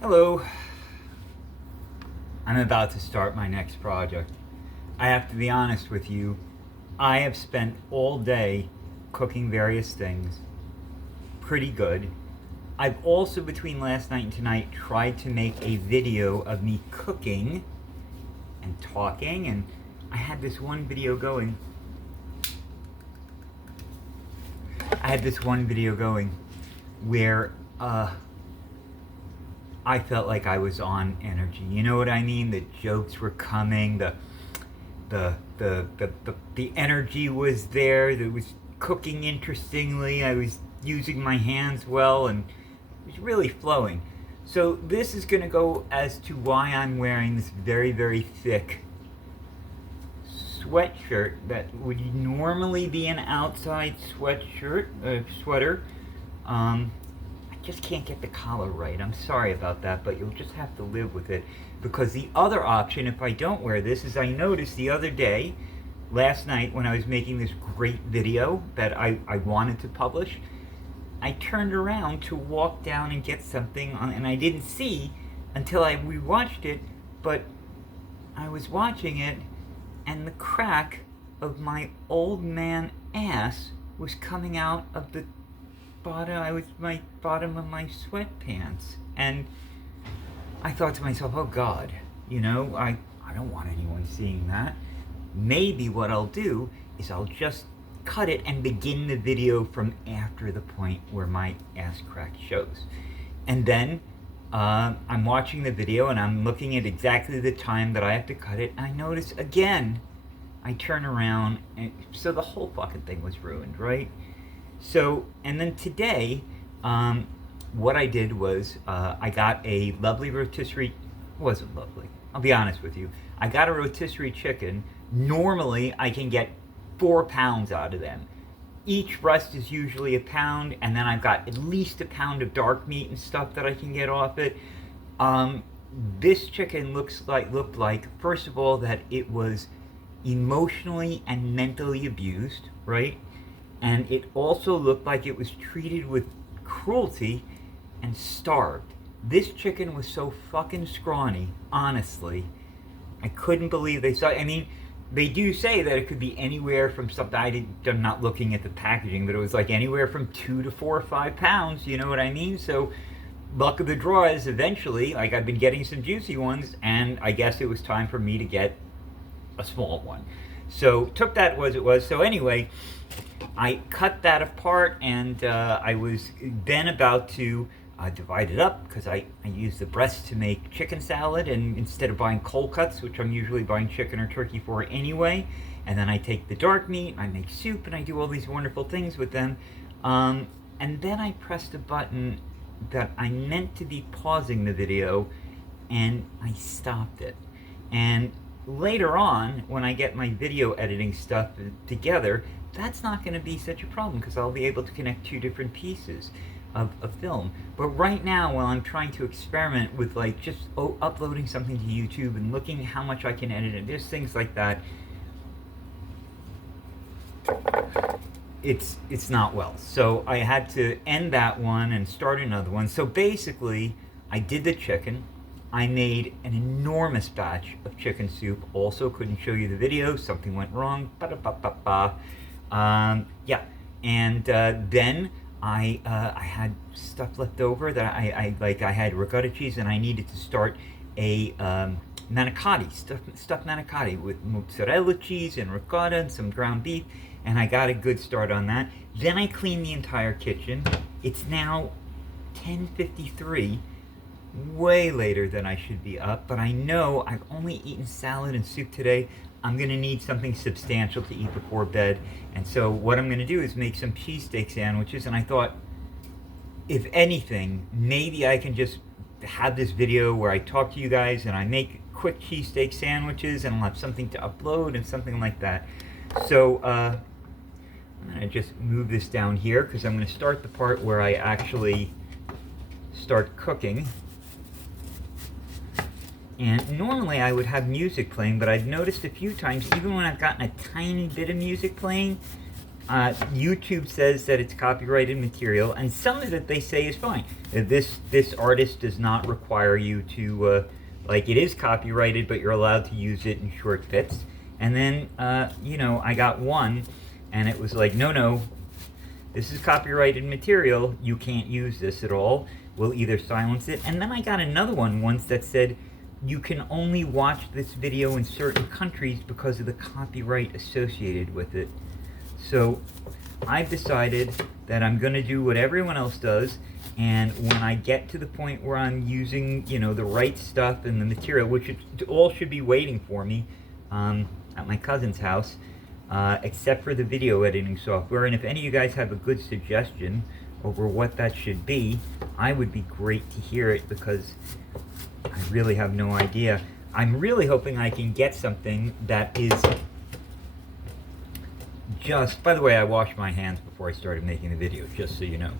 Hello. I'm about to start my next project. I have to be honest with you. I have spent all day cooking various things. Pretty good. I've also, between last night and tonight, tried to make a video of me cooking and talking, and I had this one video going. Where I felt like I was on energy. You know what I mean? The jokes were coming. The energy was there. There was cooking interestingly. I was using my hands well, and it was really flowing. So this is going to go as to why I'm wearing this very, very thick sweatshirt that would normally be an outside sweater. I just can't get the collar right. I'm sorry about that, but you'll just have to live with it. Because the other option, if I don't wear this, is I noticed the other day, last night, when I was making this great video that I wanted to publish, I turned around to walk down and get something, and I didn't see until I rewatched it, but I was watching it, and the crack of my old man ass was coming out of the bottom of my sweatpants. And I thought to myself, oh God, I don't want anyone seeing that. Maybe what I'll do is I'll just cut it and begin the video from after the point where my ass crack shows. And then I'm watching the video and I'm looking at exactly the time that I have to cut it. And I notice again, I turn around, and so the whole fucking thing was ruined, right? So, and then today, what I did was, I got a lovely rotisserie. It wasn't lovely, I'll be honest with you. I got a rotisserie chicken. Normally, I can get 4 pounds out of them. Each breast is usually a pound, and then I've got at least a pound of dark meat and stuff that I can get off it. This chicken looked like, first of all, that it was emotionally and mentally abused, right? And it also looked like it was treated with cruelty and starved. This chicken was so fucking scrawny, honestly. I couldn't believe they saw it. I mean, they do say that it could be anywhere from something, I'm not looking at the packaging, but it was like anywhere from 2 to 4 or 5 pounds, you know what I mean? So, luck of the draw is eventually, like, I've been getting some juicy ones, and I guess it was time for me to get a small one. So, took that as it was. So anyway, I cut that apart, and I was then about to divide it up, because I use the breast to make chicken salad, and instead of buying cold cuts, which I'm usually buying chicken or turkey for anyway, and then I take the dark meat, I make soup, and I do all these wonderful things with them. And then I pressed a button that I meant to be pausing the video, and I stopped it. And later on, when I get my video editing stuff together, that's not going to be such a problem, because I'll be able to connect 2 different pieces of film. But right now, while I'm trying to experiment with like just uploading something to YouTube and looking how much I can edit, and there's things like that, it's not well. So I had to end that one and start another one. So basically, I did the chicken. I made an enormous batch of chicken soup. Also, couldn't show you the video. Something went wrong. Yeah, and then I had stuff left over that I had ricotta cheese, and I needed to start a manicotti, stuffed manicotti with mozzarella cheese and ricotta and some ground beef, and I got a good start on that. Then I cleaned the entire kitchen. It's now 10:53. Way later than I should be up, but I know I've only eaten salad and soup today. I'm gonna need something substantial to eat before bed, and so what I'm gonna do is make some cheesesteak sandwiches. And I thought, if anything, maybe I can just have this video where I talk to you guys and I make quick cheesesteak sandwiches, and I'll have something to upload and something like that. So I'm gonna just move this down here, because I'm gonna start the part where I actually start cooking. And normally I would have music playing, but I've noticed a few times, even when I've gotten a tiny bit of music playing, YouTube says that it's copyrighted material, and some of it they say is fine. This artist does not require you to, like, it is copyrighted, but you're allowed to use it in short bits. And then, you know, I got one, and it was like, no, this is copyrighted material. You can't use this at all. We'll either silence it. And then I got another one once that said, you can only watch this video in certain countries because of the copyright associated with it. So I've decided that I'm going to do what everyone else does, and when I get to the point where I'm using, you know, the right stuff and the material, which it all should be waiting for me at my cousin's house, except for the video editing software. And if any of you guys have a good suggestion over what that should be, I would be great to hear it, because I really have no idea. I'm really hoping I can get something that is just, by the way, I washed my hands before I started making the video, just so you know.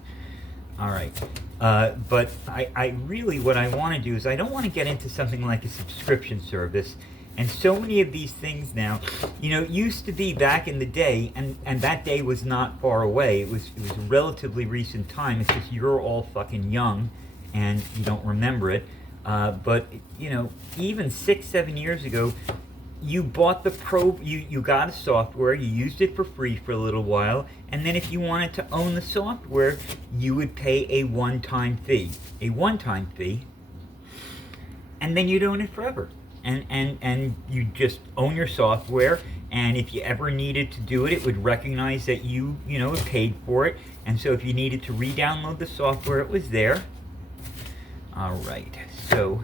All right. But I really, what I want to do is I don't want to get into something like a subscription service. And so many of these things now, you know, used to be back in the day, and that day was not far away. It was a relatively recent time. It's just you're all fucking young and you don't remember it. But, you know, even 6-7 years ago, you bought the you got a software, you used it for free for a little while, and then if you wanted to own the software, you would pay a one-time fee. And then you'd own it forever. And you just own your software, and if you ever needed to do it, it would recognize that you know, paid for it, and so if you needed to re-download the software, it was there. All right, so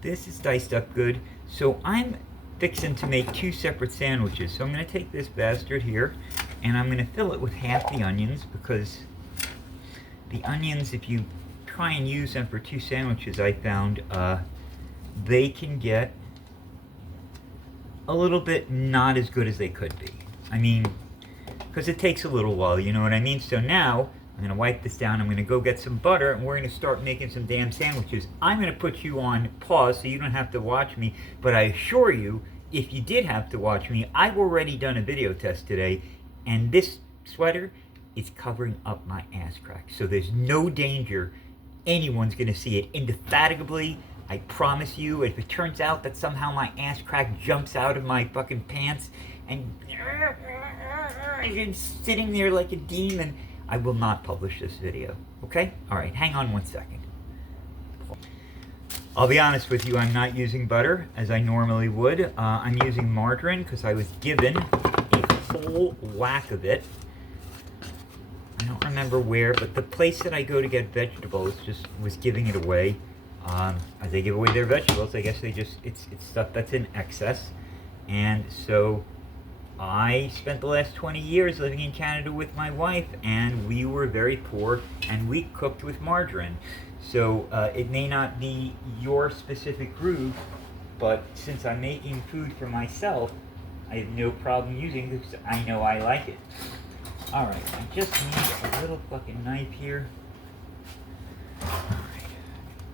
this is diced up good. So I'm fixing to make 2 separate sandwiches. So I'm going to take this bastard here, and I'm going to fill it with half the onions, because the onions, if you try and use them for 2 sandwiches, I found they can get a little bit not as good as they could be. I mean, because it takes a little while, you know what I mean? So now I'm going to wipe this down. I'm going to go get some butter, and we're going to start making some damn sandwiches. I'm going to put you on pause so you don't have to watch me, but I assure you, if you did have to watch me, I've already done a video test today, and this sweater is covering up my ass crack. So there's no danger anyone's going to see it. Indefatigably, I promise you, if it turns out that somehow my ass crack jumps out of my fucking pants and it's sitting there like a demon, I will not publish this video, okay? All right, hang on 1 second. I'll be honest with you, I'm not using butter as I normally would. I'm using margarine because I was given a whole whack of it. I don't remember where, but the place that I go to get vegetables just was giving it away. As they give away their vegetables, I guess it's stuff that's in excess. And so I spent the last 20 years living in Canada with my wife, and we were very poor, and we cooked with margarine. So it may not be your specific groove, but since I'm making food for myself, I have no problem using it because I know I like it. Alright, I just need a little fucking knife here. Alright,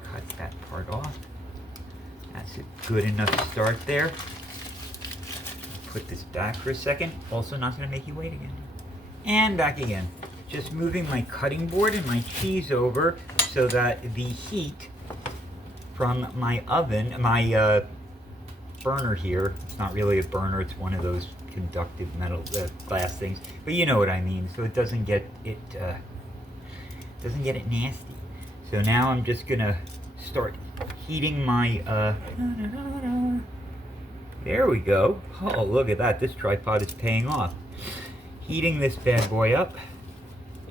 cut that part off. That's a good enough start there. Put this back for a second. Also not going to make you wait again. And back again. Just moving my cutting board and my cheese over so that the heat from my oven, my burner here, it's not really a burner, it's one of those conductive metal glass things, but you know what I mean, so it doesn't get it nasty. So now I'm just going to start heating my there we go. Oh, look at that. This tripod is paying off. Heating this bad boy up.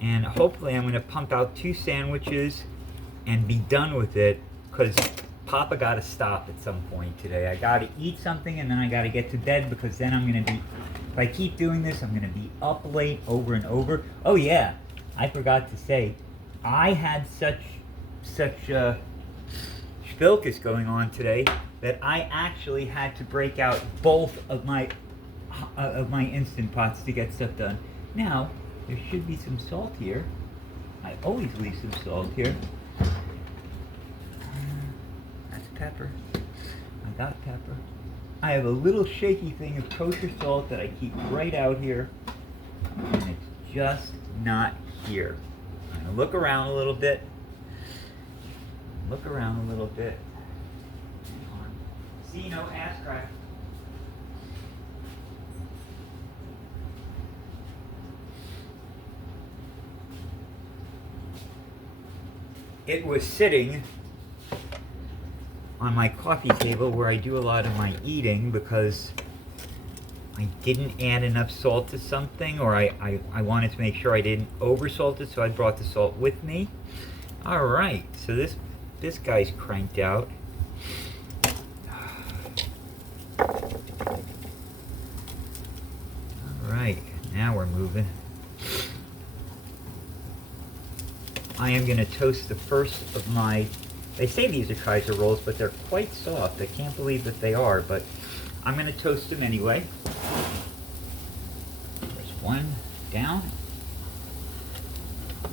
And hopefully I'm going to pump out 2 sandwiches and be done with it, because Papa got to stop at some point today. I got to eat something, and then I got to get to bed, because then I'm going to be, if I keep doing this, I'm going to be up late over and over. Oh yeah, I forgot to say, I had such spilkus going on today that I actually had to break out both of my Instant Pots to get stuff done. Now, there should be some salt here. I always leave some salt here. That's pepper. I got pepper. I have a little shaky thing of kosher salt that I keep right out here. just not here. I'm gonna look around a little bit. Look around a little bit. Hang on. See, no ass crack. It was sitting on my coffee table where I do a lot of my eating because I didn't add enough salt to something, or I wanted to make sure I didn't over salt it, so I brought the salt with me. All right, so this guy's cranked out. All right, now we're moving. I am going to toast the first of my, they say these are Kaiser rolls, but they're quite soft. I can't believe that they are, but I'm going to toast them anyway. There's one down.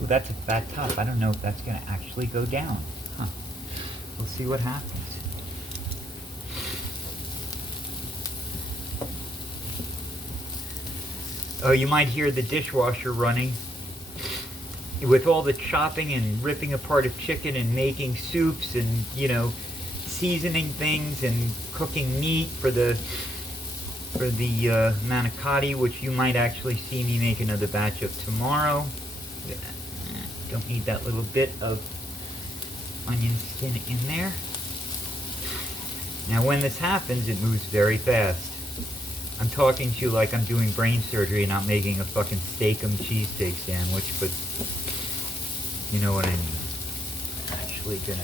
Ooh, that's a fat top. I don't know if that's going to actually go down. Huh. We'll see what happens. Oh, you might hear the dishwasher running. With all the chopping and ripping apart of chicken and making soups and, you know, seasoning things and cooking meat for the manicotti, which you might actually see me make another batch of tomorrow. Don't need that little bit of onion skin in there. Now when this happens, it moves very fast. I'm talking to you like I'm doing brain surgery and not making a fucking steak-'em cheesesteak sandwich, but you know what I mean. I'm actually gonna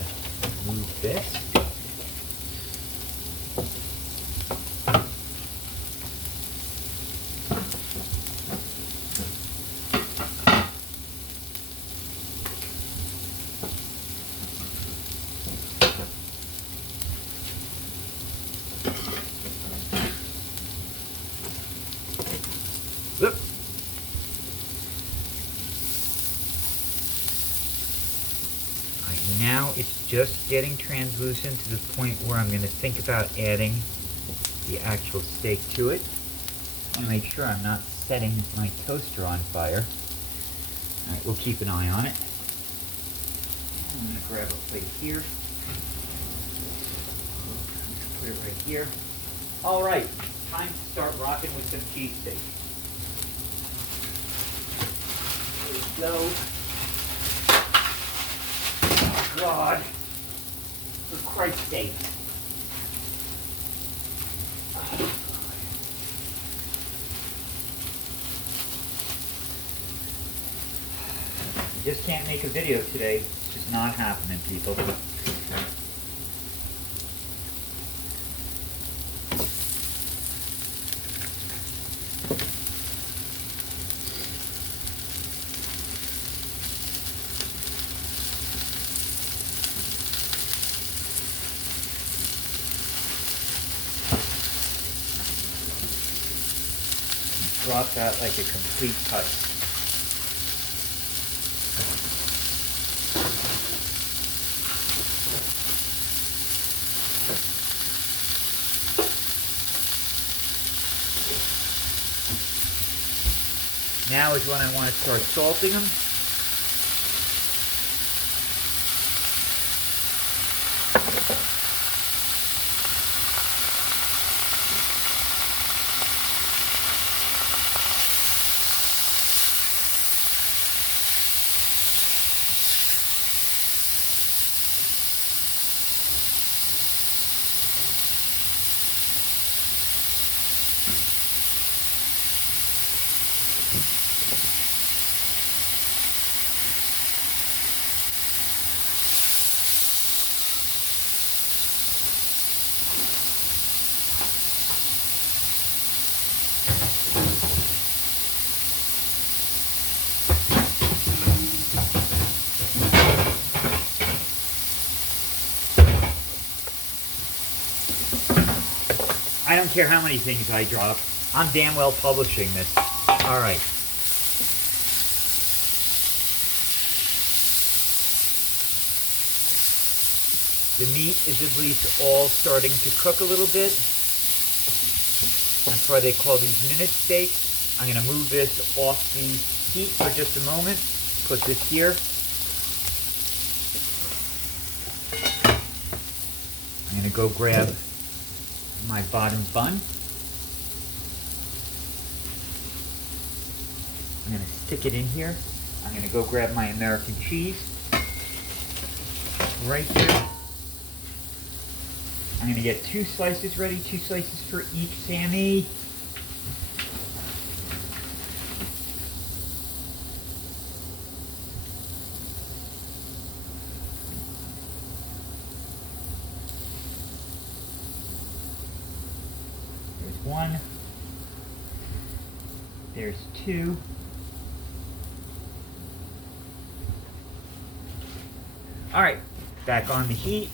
move this. Look. Now it's just getting translucent to the point where I'm going to think about adding the actual steak to it. I want to make sure I'm not setting my toaster on fire. Alright, we'll keep an eye on it. I'm going to grab a plate here. Put it right here. Alright, time to start rocking with some cheesesteak. There we go. God, for Christ's sake. Just can't make a video today. It's just not happening, people. Drop that like a complete cut. Now is when I want to start salting them. I don't care how many things I drop. I'm damn well publishing this. All right. The meat is at least all starting to cook a little bit. That's why they call these minute steaks. I'm going to move this off the heat for just a moment. Put this here. I'm going to go grab my bottom bun. I'm going to stick it in here. I'm going to go grab my American cheese. Right here. I'm going to get 2 slices ready, 2 slices for each Sammy. There's 1. There's 2. All right, back on the heat.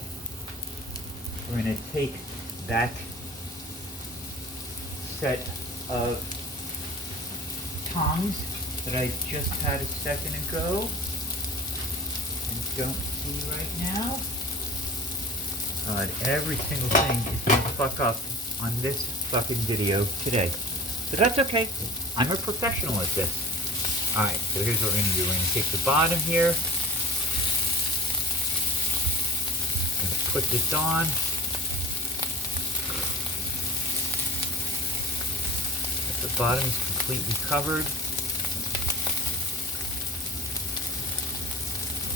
We're going to take that set of tongs that I just had a second ago and don't see right now. God, every single thing is going to fuck up on this fucking video today. But that's okay. I'm a professional at this. All right, so here's what we're going to do. We're going to take the bottom here. I'm going to put this on. The bottom is completely covered.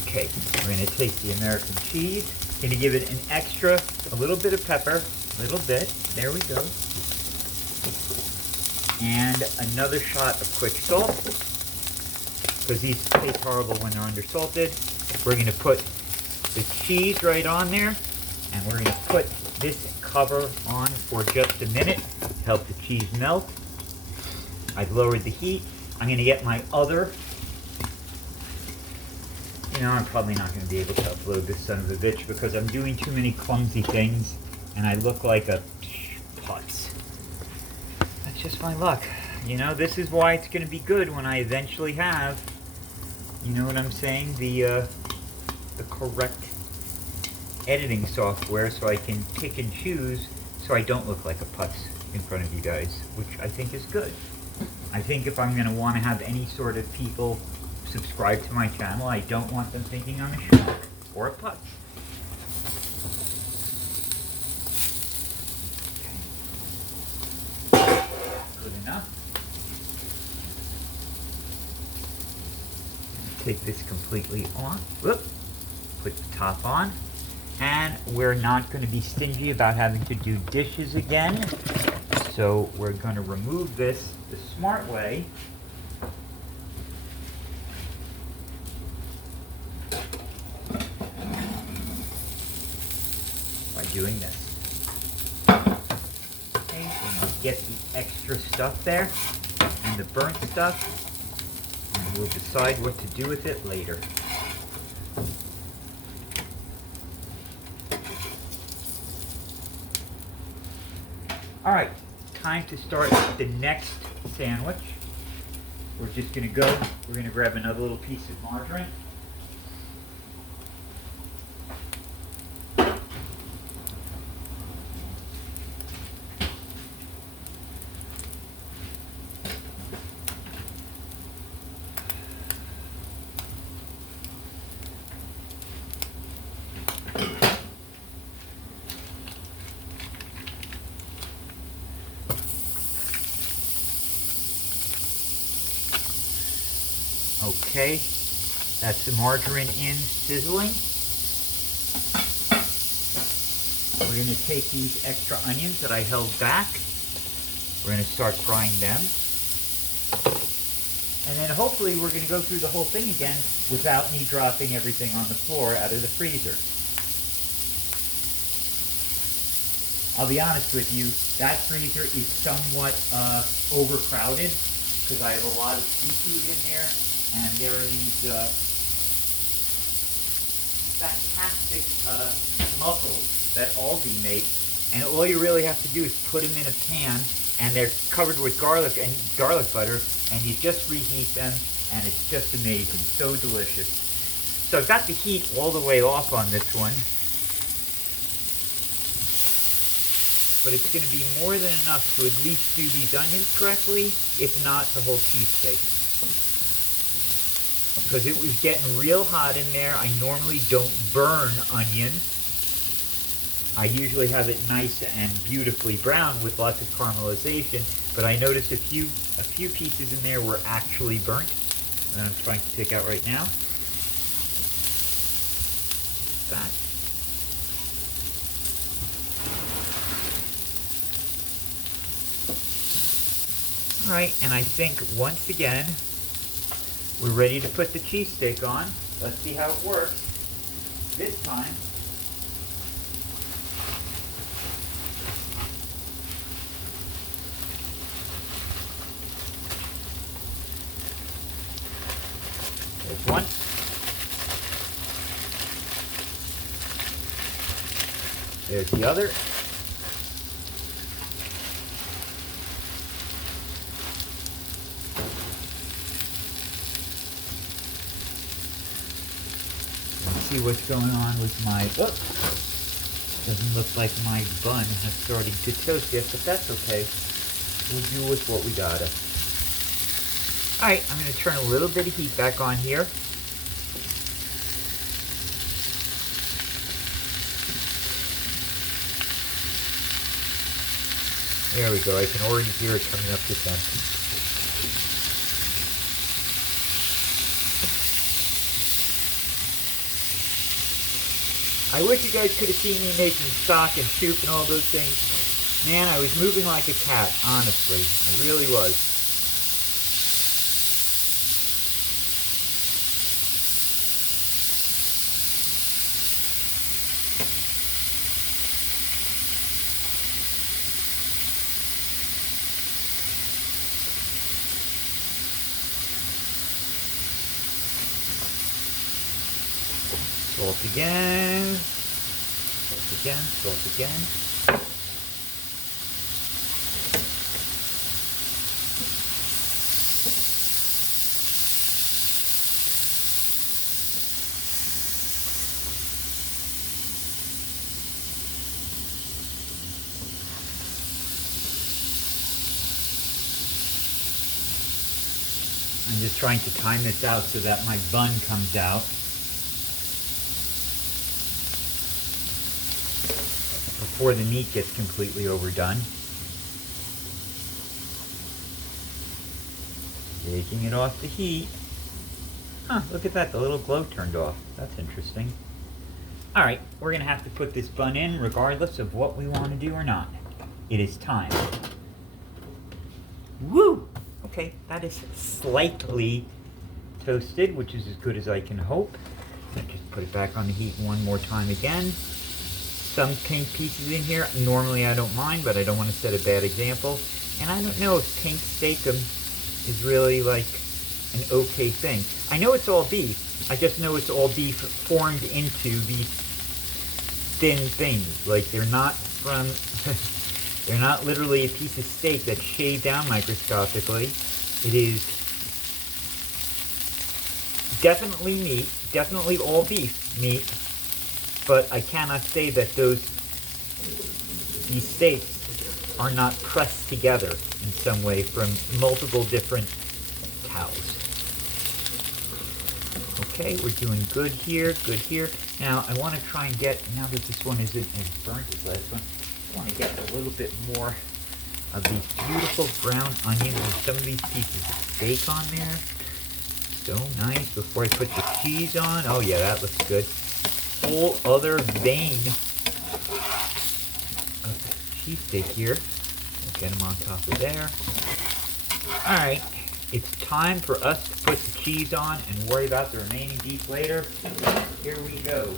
Okay, we're going to take the American cheese. Going to give it an extra, a little bit of pepper, a little bit. There we go. And another shot of quick salt, because these taste horrible when they're undersalted. We're going to put the cheese right on there, and we're going to put this cover on for just a minute to help the cheese melt. I've lowered the heat. I'm going to get my other, I'm probably not going to be able to upload this son of a bitch because I'm doing too many clumsy things and I look like a putz. That's just my luck. This is why it's going to be good when I eventually have, you know what I'm saying, the correct editing software so I can pick and choose so I don't look like a putz in front of you guys, which I think is good. I think if I'm going to want to have any sort of people subscribe to my channel, I don't want them thinking I'm a schmuck or a putz. Okay. Good enough. Take this completely off. Whoop. Put the top on. And we're not going to be stingy about having to do dishes again. So we're going to remove this the smart way. By doing this. Okay, and get the extra stuff there and the burnt stuff, and we'll decide what to do with it later. All right. Time to start the next sandwich. We're just going to go, we're going to grab another little piece of margarine. Okay, that's the margarine in sizzling. We're going to take these extra onions that I held back. We're going to start frying them. And then hopefully we're going to go through the whole thing again without me dropping everything on the floor out of the freezer. I'll be honest with you, that freezer is somewhat overcrowded because I have a lot of seafood in there. And there are these fantastic mussels that Aldi makes, and all you really have to do is put them in a pan, and they're covered with garlic butter, and you just reheat them, and it's just amazing, so delicious. So I've got the heat all the way off on this one, but it's going to be more than enough to at least do these onions correctly, if not the whole cheesesteak. because it was getting real hot in there. I normally don't burn onion. I usually have it nice and beautifully brown with lots of caramelization, but I noticed a few pieces in there were actually burnt, and I'm trying to take out right now. That. All right, and I think once again, we're ready to put the cheesesteak on. Let's see how it works. This time, there's one. There's the other. See what's going on with my, doesn't look like my bun has started to toast yet, but that's okay. We'll do with what we gotta. Alright, I'm going to turn a little bit of heat back on here. There we go, I can already hear it coming up to temp. I wish you guys could have seen me making stock and soup and all those things. Man, I was moving like a cat, honestly. I really was. Salt again. Salt again. Salt again. I'm just trying to time this out so that my bun comes out. Before the meat gets completely overdone. Taking it off the heat. Huh, look at that, the little glow turned off. That's interesting. Alright, we're gonna have to put this bun in regardless of what we want to do or not. It is time. Woo! Okay, that is slightly toasted, which is as good as I can hope. I just put it back on the heat one more time again. Some pink pieces in here. Normally I don't mind, but I don't want to set a bad example. And I don't know if pink steakum is really like an okay thing. I know it's all beef. I just know it's all beef formed into these thin things. Like they're not from, they're not literally a piece of steak that's shaved down microscopically. It is definitely meat, definitely all beef meat. But I cannot say that these steaks are not pressed together in some way from multiple different cows. Okay, we're doing good here, good here. Now, I want to try and get, now that this one isn't as burnt as last one, I want to get a little bit more of these beautiful brown onions and some of these pieces of steak on there. So nice. Before I put the cheese on, oh yeah, that looks good. Whole other vein of cheesesteak here. We'll get them on top of there. Alright, it's time for us to put the cheese on and worry about the remaining beef later. Here we go.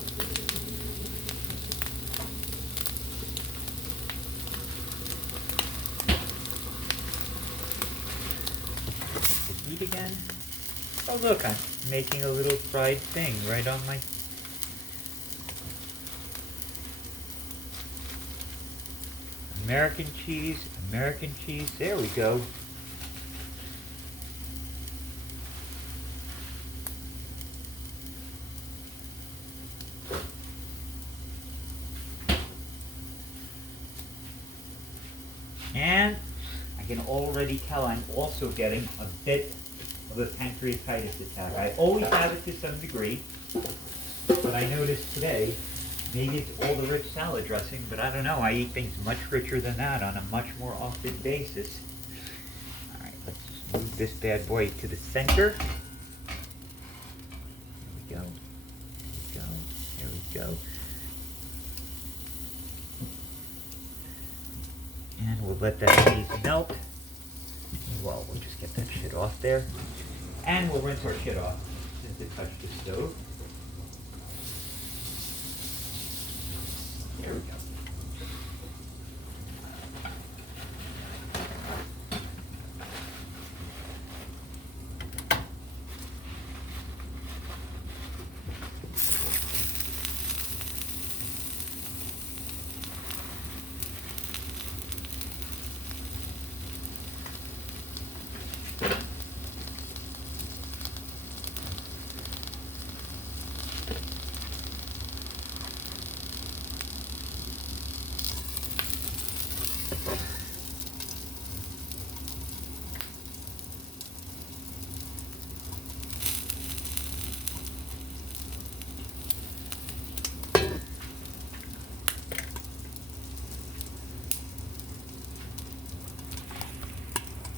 The heat again. Oh look, I'm making a little fried thing right on my American cheese, there we go. And I can already tell I'm also getting a bit the pancreatitis attack. I always have it to some degree, but I noticed today, maybe it's all the rich salad dressing, but I don't know. I eat things much richer than that on a much more often basis. All right, let's just move this bad boy to the center. There we go. There we go. There we go. And we'll let that cheese melt. Well, we'll just get that shit off there. And we'll rinse our shit off since it touched the stove. There we go.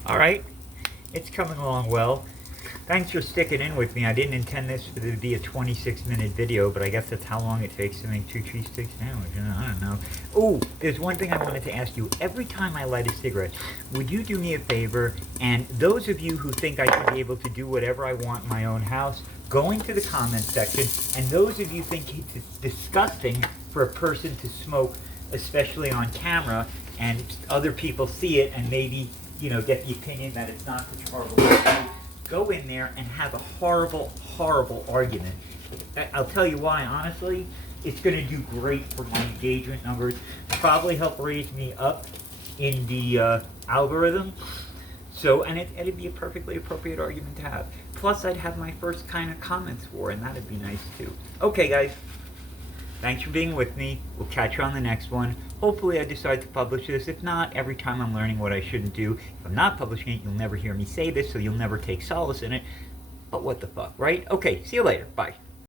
All right, it's coming along well. Thanks for sticking in with me. I didn't intend this to be a 26-minute video, but I guess that's how long it takes to make 2 cheesesteak sandwiches. I don't know. Oh, there's one thing I wanted to ask you. Every time I light a cigarette, would you do me a favor? And those of you who think I should be able to do whatever I want in my own house, go into the comment section. And those of you think it's disgusting for a person to smoke, especially on camera, and other people see it and maybe, you know, get the opinion that it's not such a horrible thing, go in there and have a horrible, horrible argument. I'll tell you why, honestly. It's going to do great for my engagement numbers. Probably help raise me up in the algorithm. So, and it'd be a perfectly appropriate argument to have. Plus, I'd have my first kind of comments war, and that'd be nice too. Okay, guys. Thanks for being with me. We'll catch you on the next one. Hopefully I decide to publish this. If not, every time I'm learning what I shouldn't do. If I'm not publishing it, you'll never hear me say this, so you'll never take solace in it. But what the fuck, right? Okay, see you later. Bye.